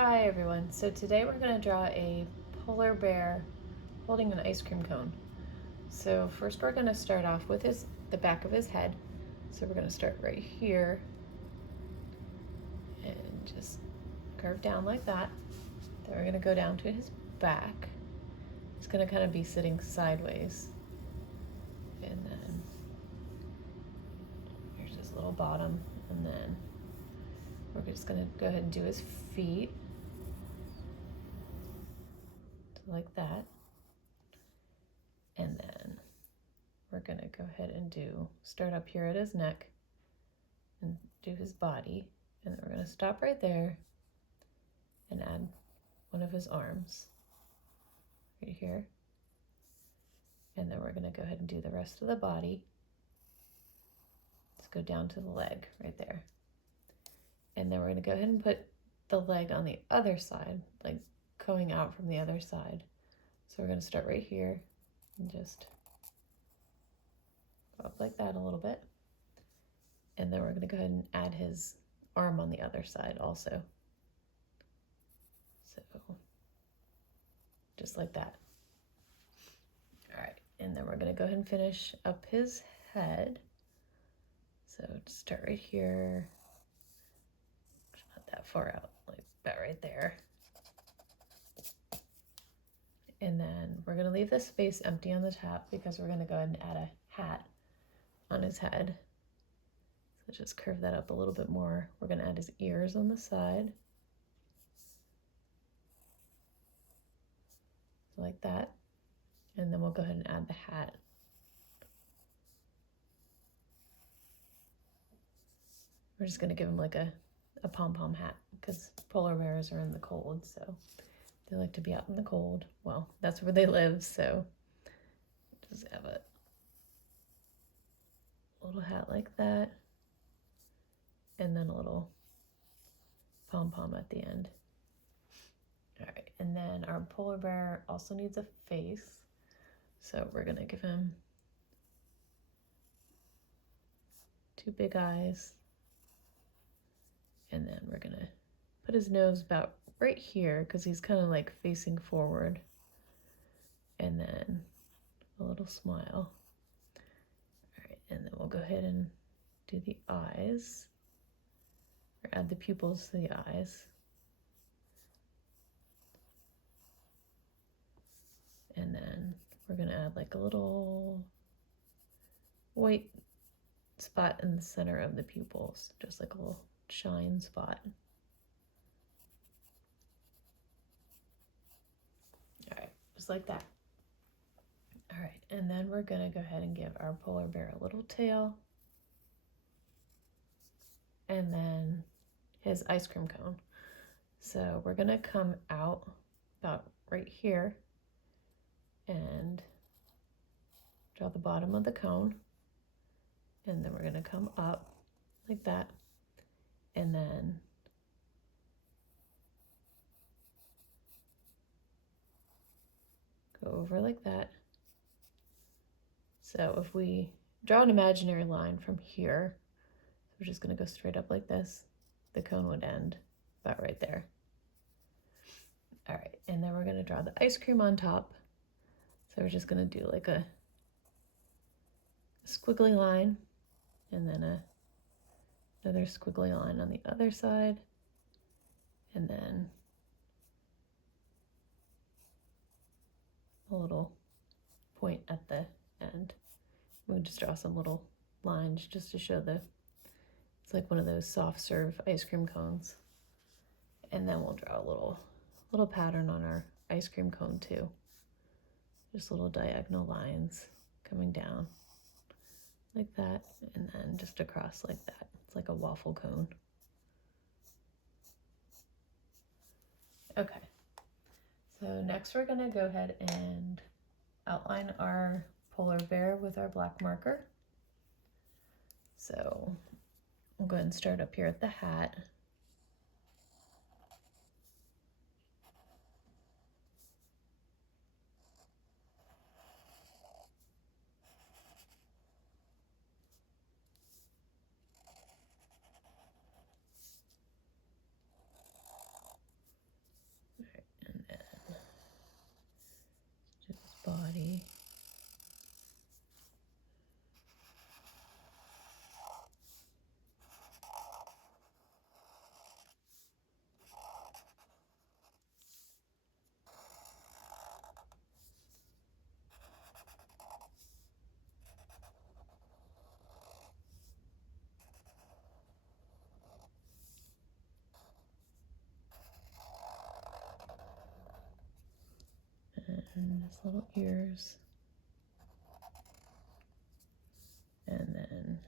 Hi everyone. So today we're going to draw a polar bear holding an ice cream cone. So first we're going to start off with the back of his head. So we're going to start right here and just curve down like that. Then we're going to go down to his back. He's going to kind of be sitting sideways. And then here's his little bottom. And then we're just going to go ahead and do his feet. Like that. And then we're going to go ahead and start up here at his neck and do his body. And then we're going to stop right there and add one of his arms right here. And then we're going to go ahead and do the rest of the body. Let's go down to the leg right there. And then we're going to go ahead and put the leg on the other side, like going out from the other side. So we're going to start right here and just go up like that a little bit. And then we're going to go ahead and add his arm on the other side also. So just like that. All right, and then we're going to go ahead and finish up his head. So start right here, not that far out, like that right there. And then we're going to leave this space empty on the top because we're going to go ahead and add a hat on his head. So just curve that up a little bit more. We're going to add his ears on the side. So like that. And then we'll go ahead and add the hat. We're just going to give him like a pom-pom hat because polar bears are in the cold, so they like to be out in the cold. Well, that's where they live, so just have a little hat like that, and then a little pom-pom at the end. All right, and then our polar bear also needs a face, so we're gonna give him two big eyes, and then we're gonna put his nose about right here because he's kind of like facing forward, and then a little smile. All right, and then we'll go ahead and do the eyes, or add the pupils to the eyes. And then we're gonna add like a little white spot in the center of the pupils, just like a little shine spot. All right, just like that. All right, and then we're gonna go ahead and give our polar bear a little tail, and then his ice cream cone. So we're gonna come out about right here and draw the bottom of the cone, and then we're gonna come up like that, and then go over like that. So if we draw an imaginary line from here, so we're just going to go straight up like this, the cone would end about right there. All right, and then we're going to draw the ice cream on top. So we're just going to do like a squiggly line, and then another squiggly line on the other side, and then a little point at the end. We'll just draw some little lines just to show it's like one of those soft serve ice cream cones. And then we'll draw a little pattern on our ice cream cone too. Just little diagonal lines coming down like that, and then just across like that. It's like a waffle cone. Okay, so next we're gonna go ahead and outline our polar bear with our black marker. So we'll go ahead and start up here at the hat. then his little ears. And then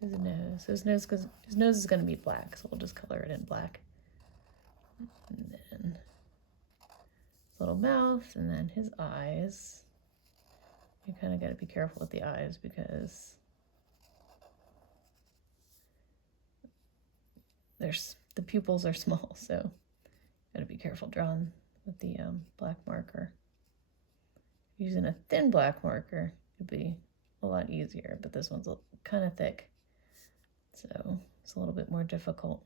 his nose. His nose is going to be black, so we'll just color it in black. And then his little mouth, and then his eyes. You kind of got to be careful with the eyes because the pupils are small, so got to be careful drawing with the black marker. Using a thin black marker would be a lot easier, but this one's kind of thick, so it's a little bit more difficult.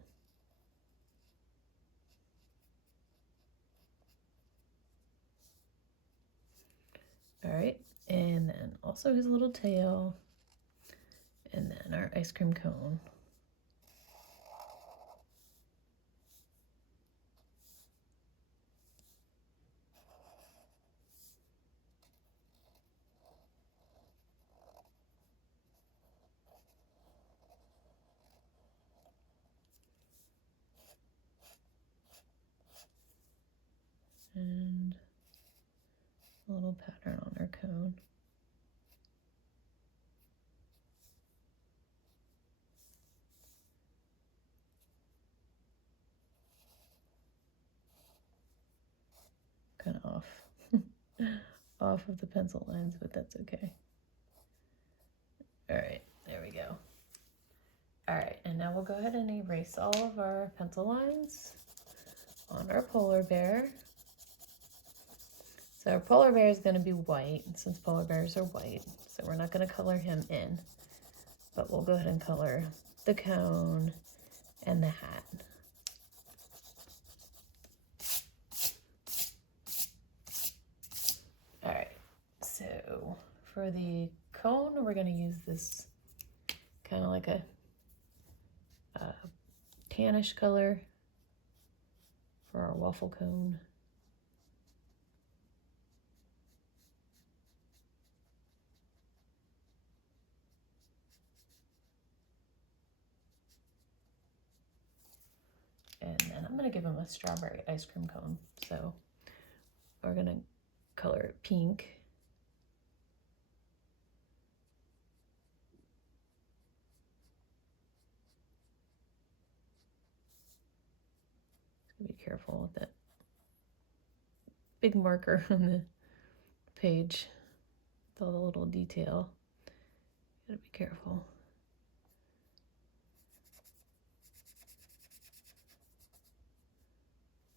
All right, and then also his little tail, and then our ice cream cone. And a little pattern on our cone. Kind of off of the pencil lines, but that's okay. All right, there we go. All right, and now we'll go ahead and erase all of our pencil lines on our polar bear. So our polar bear is going to be white, since polar bears are white, so we're not going to color him in, but we'll go ahead and color the cone and the hat. All right, so for the cone, we're going to use this kind of like a tannish color for our waffle cone. And then I'm going to give him a strawberry ice cream cone. So we're going to color it pink. Be careful with that big marker on the page with all the little detail. Gotta be careful.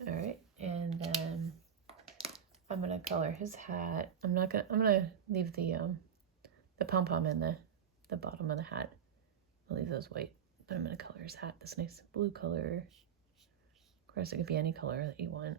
All right, and then I'm gonna color his hat. I'm gonna leave the pom-pom in the bottom of the hat. I'll leave those white, but I'm gonna color his hat this nice blue color. Of course, it could be any color that you want.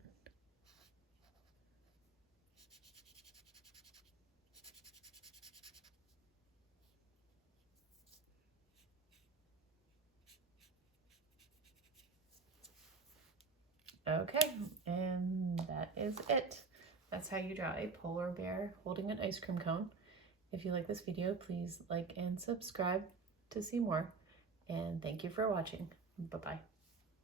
Okay, and that is it. That's how you draw a polar bear holding an ice cream cone. If you like this video, please like and subscribe to see more. And thank you for watching. Bye-bye.